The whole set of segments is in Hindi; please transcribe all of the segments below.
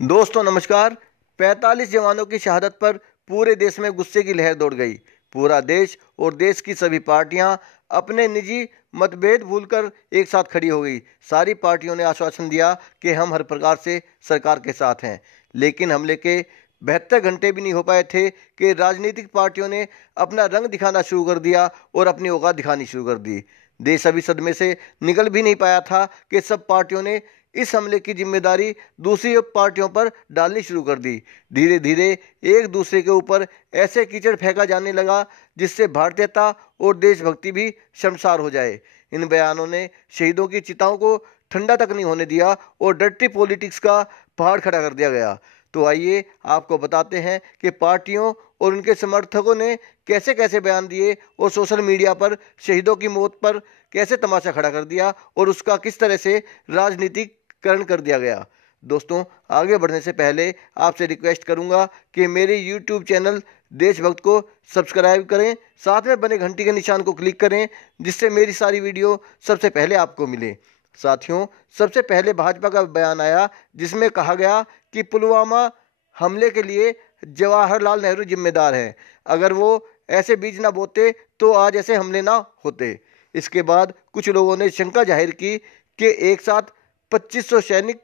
दोस्तों नमस्कार। 45 जवानों की शहादत पर पूरे देश में गुस्से की लहर दौड़ गई। पूरा देश और देश की सभी पार्टियां अपने निजी मतभेद भूलकर एक साथ खड़ी हो गई। सारी पार्टियों ने आश्वासन दिया कि हम हर प्रकार से सरकार के साथ हैं, लेकिन हमले के 72 घंटे भी नहीं हो पाए थे कि राजनीतिक पार्टियों ने अपना रंग दिखाना शुरू कर दिया और अपनी औकात दिखानी शुरू कर दी। देश अभी सदमे से निकल भी नहीं पाया था कि सब पार्टियों ने इस हमले की जिम्मेदारी दूसरी पार्टियों पर डालनी शुरू कर दी। धीरे धीरे एक दूसरे के ऊपर ऐसे कीचड़ फेंका जाने लगा जिससे भारतीयता और देशभक्ति भी शर्मसार हो जाए। इन बयानों ने शहीदों की चिताओं को ठंडा तक नहीं होने दिया और डर्टी पॉलिटिक्स का पहाड़ खड़ा कर दिया गया। तो आइए आपको बताते हैं कि पार्टियों और उनके समर्थकों ने कैसे कैसे बयान दिए और सोशल मीडिया पर शहीदों की मौत पर कैसे तमाशा खड़ा कर दिया और उसका किस तरह से राजनीतिकरण कर दिया गया। दोस्तों आगे बढ़ने से पहले आपसे रिक्वेस्ट करूंगा कि मेरे YouTube चैनल देशभक्त को सब्सक्राइब करें, साथ में बने घंटी के निशान को क्लिक करें जिससे मेरी सारी वीडियो सबसे पहले आपको मिले। साथियों, सबसे पहले भाजपा का बयान आया जिसमें कहा गया कि पुलवामा हमले के लिए जवाहरलाल नेहरू जिम्मेदार हैं। अगर वो ऐसे बीज ना बोते तो आज ऐसे हमले ना होते। इसके बाद कुछ लोगों ने शंका जाहिर की कि एक साथ 2500 सैनिक,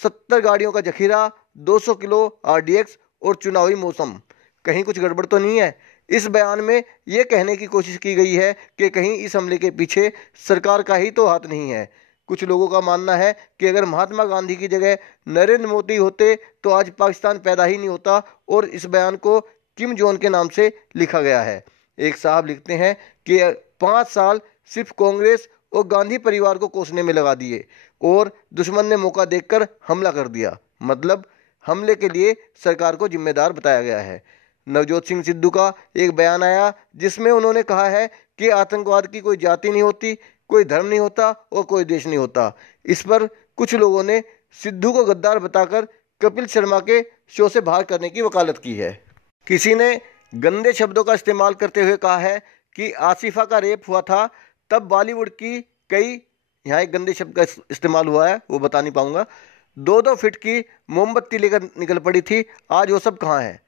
70 गाड़ियों का जखीरा, 200 किलो RDX और चुनावी मौसम, कहीं कुछ गड़बड़ तो नहीं है। इस बयान में यह कहने की कोशिश की गई है कि कहीं इस हमले के पीछे सरकार का ही तो हाथ नहीं है। कुछ लोगों का मानना है कि अगर महात्मा गांधी की जगह नरेंद्र मोदी होते तो आज पाकिस्तान पैदा ही नहीं होता और इस बयान को किम जोंग के नाम से लिखा गया है। एक साहब लिखते हैं कि 5 साल सिर्फ कांग्रेस और गांधी परिवार को कोसने में लगा दिए और दुश्मन ने मौका देखकर हमला कर दिया। मतलब हमले के लिए सरकार को जिम्मेदार बताया गया है। नवजोत सिंह सिद्धू का एक बयान आया जिसमें उन्होंने कहा है कि आतंकवाद की कोई जाति नहीं होती, कोई धर्म नहीं होता और कोई देश नहीं होता। इस पर कुछ लोगों ने सिद्धू को गद्दार बताकर कपिल शर्मा के शो से बाहर करने की वकालत की है। किसी ने गंदे शब्दों का इस्तेमाल करते हुए कहा है कि आसिफा का रेप हुआ था तब बॉलीवुड की कई, यहाँ एक गंदे शब्द का इस्तेमाल हुआ है वो बता नहीं पाऊंगा, 2-2 फीट की मोमबत्ती लेकर निकल पड़ी थी, आज वो सब कहाँ है।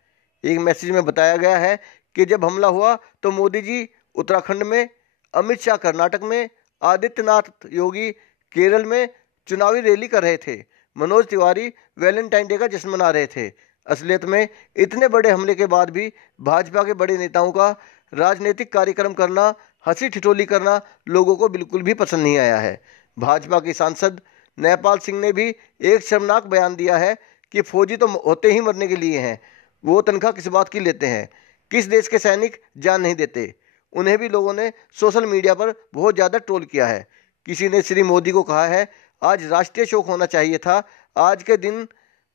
एक मैसेज में बताया गया है कि जब हमला हुआ तो मोदी जी उत्तराखंड में, अमित शाह कर्नाटक में, आदित्यनाथ योगी केरल में चुनावी रैली कर रहे थे, मनोज तिवारी वैलेंटाइन डे का जश्न मना रहे थे। असलियत में इतने बड़े हमले के बाद भी भाजपा के बड़े नेताओं का राजनीतिक कार्यक्रम करना, हंसी ठिठोली करना लोगों को बिल्कुल भी पसंद नहीं आया है। भाजपा के सांसद नेपाल सिंह ने भी एक शर्मनाक बयान दिया है कि फौजी तो होते ही मरने के लिए हैं, वो तनख्वाह किस बात की लेते हैं, किस देश के सैनिक जान नहीं देते। उन्हें भी लोगों ने सोशल मीडिया पर बहुत ज़्यादा ट्रोल किया है। किसी ने श्री मोदी को कहा है आज राष्ट्रीय शोक होना चाहिए था, आज के दिन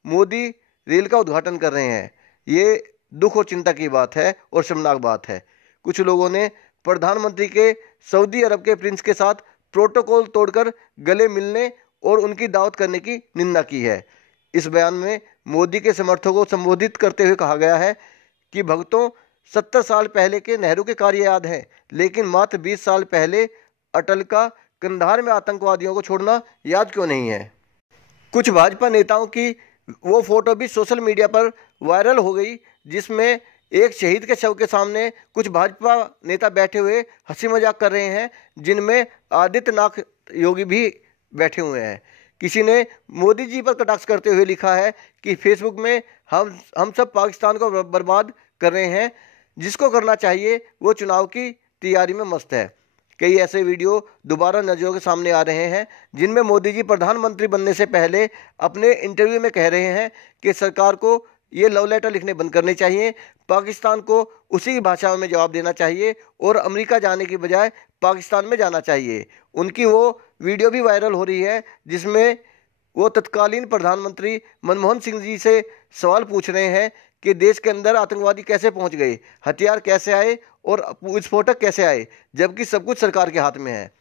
मोदी रेल का उद्घाटन कर रहे हैं, ये दुख और चिंता की बात है और शर्मनाक बात है। कुछ लोगों ने प्रधानमंत्री के सऊदी अरब के प्रिंस के साथ प्रोटोकॉल तोड़कर गले मिलने और उनकी दावत करने की निंदा की है। इस बयान में मोदी के समर्थकों को संबोधित करते हुए कहा गया है कि भक्तों, 70 साल पहले के नेहरू के कार्य याद हैं, लेकिन मात्र 20 साल पहले अटल का कंधार में आतंकवादियों को छोड़ना याद क्यों नहीं है। कुछ भाजपा नेताओं की वो फोटो भी सोशल मीडिया पर वायरल हो गई जिसमें एक शहीद के शव के सामने कुछ भाजपा नेता बैठे हुए हंसी मजाक कर रहे हैं, जिनमें आदित्यनाथ योगी भी बैठे हुए हैं। किसी ने मोदी जी पर कटाक्ष करते हुए लिखा है कि फेसबुक में हम सब पाकिस्तान को बर्बाद कर रहे हैं, जिसको करना चाहिए वो चुनाव की तैयारी में मस्त है। कई ऐसे वीडियो दोबारा नजरों के सामने आ रहे हैं जिनमें मोदी जी प्रधानमंत्री बनने से पहले अपने इंटरव्यू में कह रहे हैं कि सरकार को ये लव लेटर लिखने बंद करने चाहिए, पाकिस्तान को उसी की भाषा में जवाब देना चाहिए और अमेरिका जाने की बजाय पाकिस्तान में जाना चाहिए। उनकी वो वीडियो भी वायरल हो रही है जिसमें वो तत्कालीन प्रधानमंत्री मनमोहन सिंह जी से सवाल पूछ रहे हैं कि देश के अंदर आतंकवादी कैसे पहुंच गए, हथियार कैसे आए और विस्फोटक कैसे आए, जबकि सब कुछ सरकार के हाथ में है।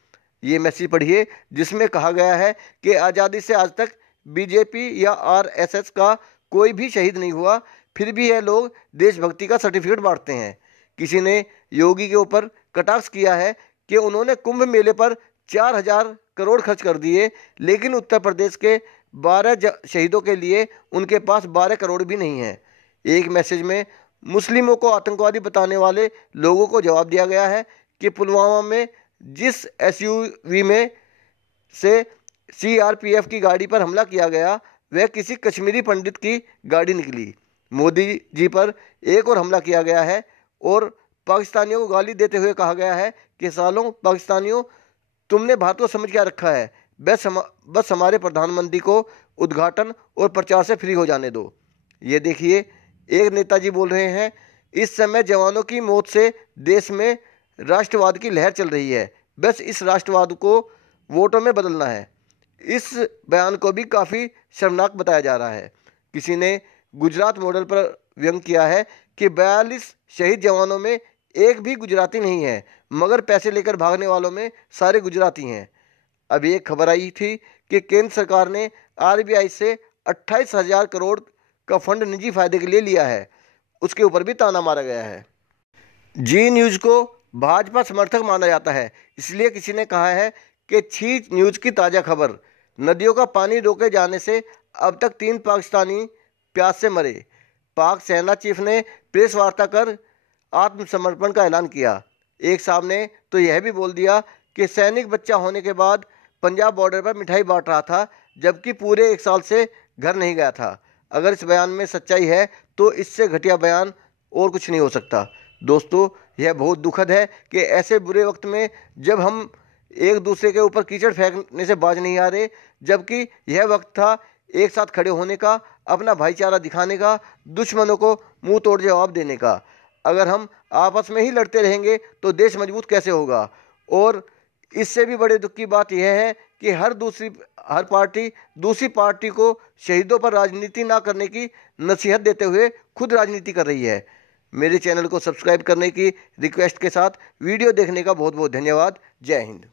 ये मैसेज पढ़िए जिसमें कहा गया है कि आज़ादी से आज तक बीजेपी या RSS का कोई भी शहीद नहीं हुआ, फिर भी यह लोग देशभक्ति का सर्टिफिकेट बांटते हैं। किसी ने योगी के ऊपर कटाक्ष किया है कि उन्होंने कुंभ मेले पर 4000 करोड़ खर्च कर दिए, लेकिन उत्तर प्रदेश के 12 शहीदों के लिए उनके पास 12 करोड़ भी नहीं है। एक मैसेज में मुस्लिमों को आतंकवादी बताने वाले लोगों को जवाब दिया गया है कि पुलवामा में जिस एसयूवी में से सीआरपीएफ की गाड़ी पर हमला किया गया वह किसी कश्मीरी पंडित की गाड़ी निकली। मोदी जी पर एक और हमला किया गया है और पाकिस्तानियों को गाली देते हुए कहा गया है कि सालों पाकिस्तानियों तुमने भारत को समझ क्या रखा है, बस हमारे प्रधानमंत्री को उद्घाटन और प्रचार से फ्री हो जाने दो। ये देखिए, एक नेताजी बोल रहे हैं, इस समय जवानों की मौत से देश में राष्ट्रवाद की लहर चल रही है, बस इस राष्ट्रवाद को वोटों में बदलना है। इस बयान को भी काफ़ी शर्मनाक बताया जा रहा है। किसी ने गुजरात मॉडल पर व्यंग किया है कि 42 शहीद जवानों में एक भी गुजराती नहीं है, मगर पैसे लेकर भागने वालों में सारे गुजराती हैं। अभी एक खबर आई थी कि केंद्र सरकार ने आरबीआई से 28,000 करोड़ का फंड निजी फायदे के लिए लिया है, उसके ऊपर भी ताना मारा गया है। जी न्यूज़ को भाजपा समर्थक माना जाता है, इसलिए किसी ने कहा है कि छी न्यूज़ की ताज़ा खबर, नदियों का पानी रोके जाने से अब तक 3 पाकिस्तानी प्यास से मरे। पाक सेना चीफ ने प्रेस वार्ता कर आत्मसमर्पण का ऐलान किया। एक साहब ने तो यह भी बोल दिया कि सैनिक बच्चा होने के बाद पंजाब बॉर्डर पर मिठाई बांट रहा था, जबकि पूरे 1 साल से घर नहीं गया था। अगर इस बयान में सच्चाई है तो इससे घटिया बयान और कुछ नहीं हो सकता। दोस्तों, यह बहुत दुखद है कि ऐसे बुरे वक्त में जब हम एक दूसरे के ऊपर कीचड़ फेंकने से बाज नहीं आ रहे, जबकि यह वक्त था एक साथ खड़े होने का, अपना भाईचारा दिखाने का, दुश्मनों को मुंह तोड़ जवाब देने का। अगर हम आपस में ही लड़ते रहेंगे तो देश मजबूत कैसे होगा। और इससे भी बड़े दुख की बात यह है कि हर पार्टी दूसरी पार्टी को शहीदों पर राजनीति ना करने की नसीहत देते हुए खुद राजनीति कर रही है। मेरे चैनल को सब्सक्राइब करने की रिक्वेस्ट के साथ वीडियो देखने का बहुत बहुत धन्यवाद। जय हिंद।